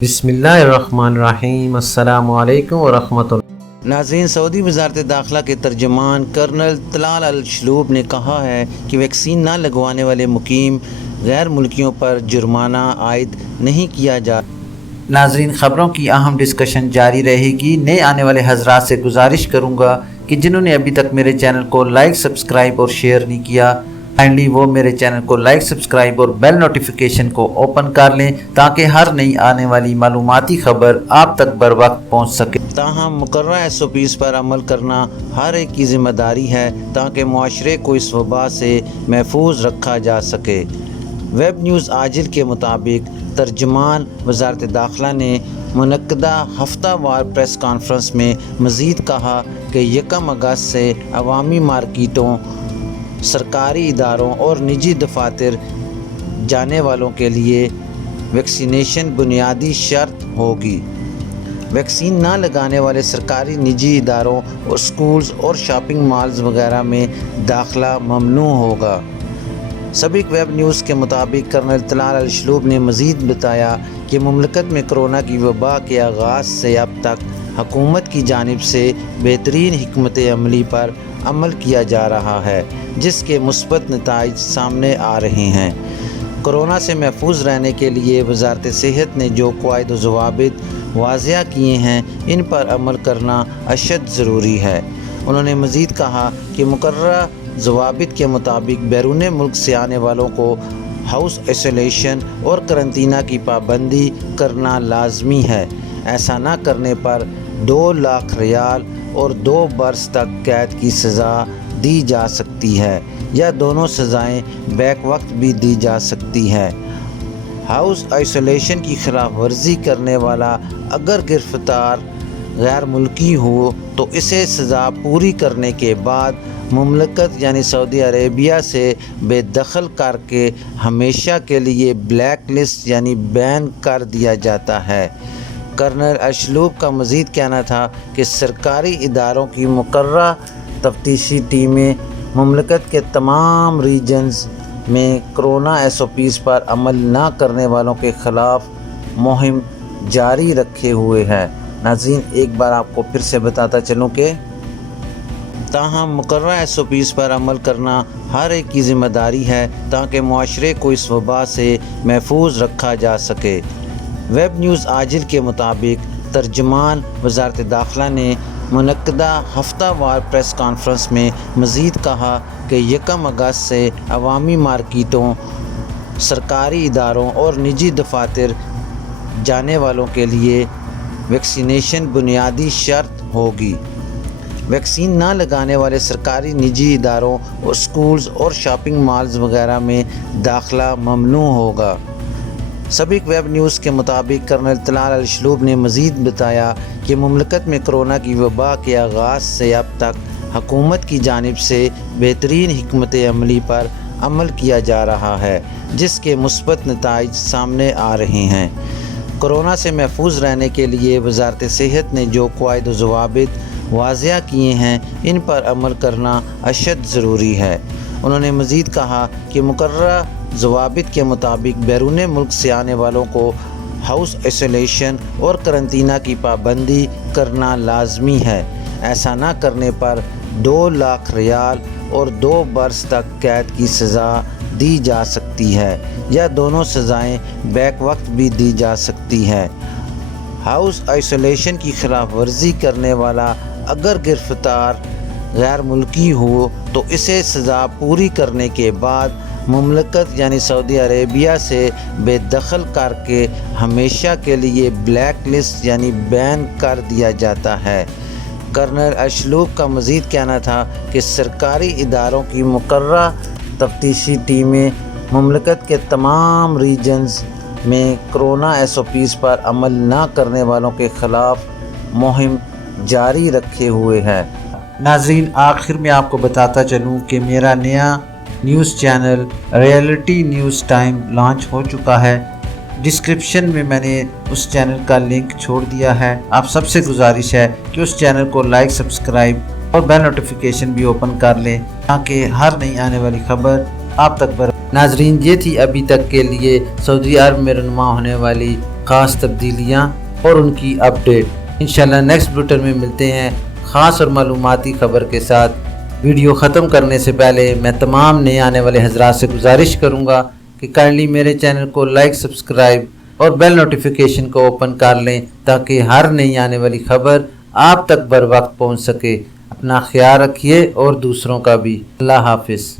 بسم اللہ الرحمن الرحیم۔ السلام علیکم ورحمۃ اللہ۔ ناظرین، سعودی وزارت داخلہ کے ترجمان کرنل طلال الشلوب نے کہا ہے کہ ویکسین نہ لگوانے والے مقیم غیر ملکیوں پر جرمانہ عائد نہیں کیا جا۔ ناظرین، خبروں کی اہم ڈسکشن جاری رہے گی۔ نئے آنے والے حضرات سے گزارش کروں گا کہ جنہوں نے ابھی تک میرے چینل کو لائک، سبسکرائب اور شیئر نہیں کیا، کائنڈلی وہ میرے چینل کو لائک، سبسکرائب اور بیل نوٹیفیکیشن کو اوپن کر لیں تاکہ ہر نئی آنے والی معلوماتی خبر آپ تک بر وقت پہنچ سکے۔ تاہم مقررہ SOPs پر عمل کرنا ہر ایک کی ذمہ داری ہے تاکہ معاشرے کو اس وبا سے محفوظ رکھا جا سکے۔ ویب نیوز آجل کے مطابق ترجمان وزارت داخلہ نے منعقدہ ہفتہ وار پریس کانفرنس میں مزید کہا کہ 1 اگست سے عوامی مارکیٹوں، سرکاری اداروں اور نجی دفاتر جانے والوں کے لیے ویکسینیشن بنیادی شرط ہوگی۔ ویکسین نہ لگانے والے سرکاری نجی اداروں اور سکولز اور شاپنگ مالز وغیرہ میں داخلہ ممنوع ہوگا۔ سابق ویب نیوز کے مطابق کرنل طلال الشلوب نے مزید بتایا کہ مملکت میں کرونا کی وبا کے آغاز سے اب تک حکومت کی جانب سے بہترین حکمت عملی پر عمل کیا جا رہا ہے، جس کے مثبت نتائج سامنے آ رہے ہیں۔ کرونا سے محفوظ رہنے کے لیے وزارت صحت نے جو قواعد و ضوابط واضح کیے ہیں، ان پر عمل کرنا اشد ضروری ہے۔ انہوں نے مزید کہا کہ مقررہ ضوابط کے مطابق بیرون ملک سے آنے والوں کو ہاؤس آئسولیشن اور قرنطینہ کی پابندی کرنا لازمی ہے۔ ایسا نہ کرنے پر 2 لاکھ ریال اور 2 برس تک قید کی سزا دی جا سکتی ہے یا دونوں سزائیں بیک وقت بھی دی جا سکتی ہے۔ ہاؤس آئسولیشن کی خلاف ورزی کرنے والا اگر گرفتار غیر ملکی ہو تو اسے سزا پوری کرنے کے بعد مملکت یعنی سعودی عربیہ سے بے دخل کر کے ہمیشہ کے لیے بلیک لسٹ یعنی بین کر دیا جاتا ہے۔ کرنل الشلوب کا مزید کہنا تھا کہ سرکاری اداروں کی مقررہ تفتیشی ٹیمیں مملکت کے تمام ریجنز میں کرونا SOPs پر عمل نہ کرنے والوں کے خلاف مہم جاری رکھے ہوئے ہے۔ ناظرین، ایک بار آپ کو پھر سے بتاتا چلوں کہ تاہم مقررہ SOPs پر عمل کرنا ہر ایک کی ذمہ داری ہے تاکہ معاشرے کو اس وبا سے محفوظ رکھا جا سکے۔ ویب نیوز آجل کے مطابق ترجمان وزارت داخلہ نے منعقدہ ہفتہ وار پریس کانفرنس میں مزید کہا کہ 1 اگست سے عوامی مارکیٹوں، سرکاری اداروں اور نجی دفاتر جانے والوں کے لیے ویکسینیشن بنیادی شرط ہوگی۔ ویکسین نہ لگانے والے سرکاری نجی اداروں اور سکولز اور شاپنگ مالز وغیرہ میں داخلہ ممنوع ہوگا۔ سابق ویب نیوز کے مطابق کرنل طلال الشلوب نے مزید بتایا کہ مملکت میں کرونا کی وبا کے آغاز سے اب تک حکومت کی جانب سے بہترین حکمت عملی پر عمل کیا جا رہا ہے، جس کے مثبت نتائج سامنے آ رہے ہیں۔ کرونا سے محفوظ رہنے کے لیے وزارت صحت نے جو قواعد و ضوابط واضح کیے ہیں، ان پر عمل کرنا اشد ضروری ہے۔ انہوں نے مزید کہا کہ مقررہ ضوابط کے مطابق بیرون ملک سے آنے والوں کو ہاؤس آئسولیشن اور قرنطینہ کی پابندی کرنا لازمی ہے۔ ایسا نہ کرنے پر 2 لاکھ ریال اور 2 برس تک قید کی سزا دی جا سکتی ہے یا دونوں سزائیں بیک وقت بھی دی جا سکتی ہے۔ ہاؤس آئسولیشن کی خلاف ورزی کرنے والا اگر گرفتار غیر ملکی ہو تو اسے سزا پوری کرنے کے بعد مملکت یعنی سعودی عربیہ سے بے دخل کر کے ہمیشہ کے لیے بلیک لسٹ یعنی بین کر دیا جاتا ہے۔ کرنل الشلوب کا مزید کہنا تھا کہ سرکاری اداروں کی مقررہ تفتیشی ٹیمیں مملکت کے تمام ریجنز میں کرونا SOPs پر عمل نہ کرنے والوں کے خلاف مہم جاری رکھے ہوئے ہے۔ ناظرین، آخر میں آپ کو بتاتا چلوں کہ میرا نیا news channel reality news time launch ہو چکا ہے۔ ڈسکرپشن میں میں نے اس چینل کا لنک چھوڑ دیا ہے۔ آپ سب سے گزارش ہے کہ اس چینل کو لائک، سبسکرائب اور بیل نوٹیفیکیشن بھی اوپن کر لیں تاکہ ہر نئی آنے والی خبر آپ تک ناظرین، یہ تھی ابھی تک کے لیے سعودی عرب میں رونما ہونے والی خاص تبدیلیاں اور ان کی اپڈیٹ۔ انشاءاللہ نیکسٹ بلیٹن میں ملتے ہیں خاص اور معلوماتی خبر کے ساتھ۔ ویڈیو ختم کرنے سے پہلے میں تمام نئے آنے والے حضرات سے گزارش کروں گا کہ کائنڈلی میرے چینل کو لائک، سبسکرائب اور بیل نوٹیفیکیشن کو اوپن کر لیں تاکہ ہر نئی آنے والی خبر آپ تک بر وقت پہنچ سکے۔ اپنا خیال رکھیے اور دوسروں کا بھی۔ اللہ حافظ۔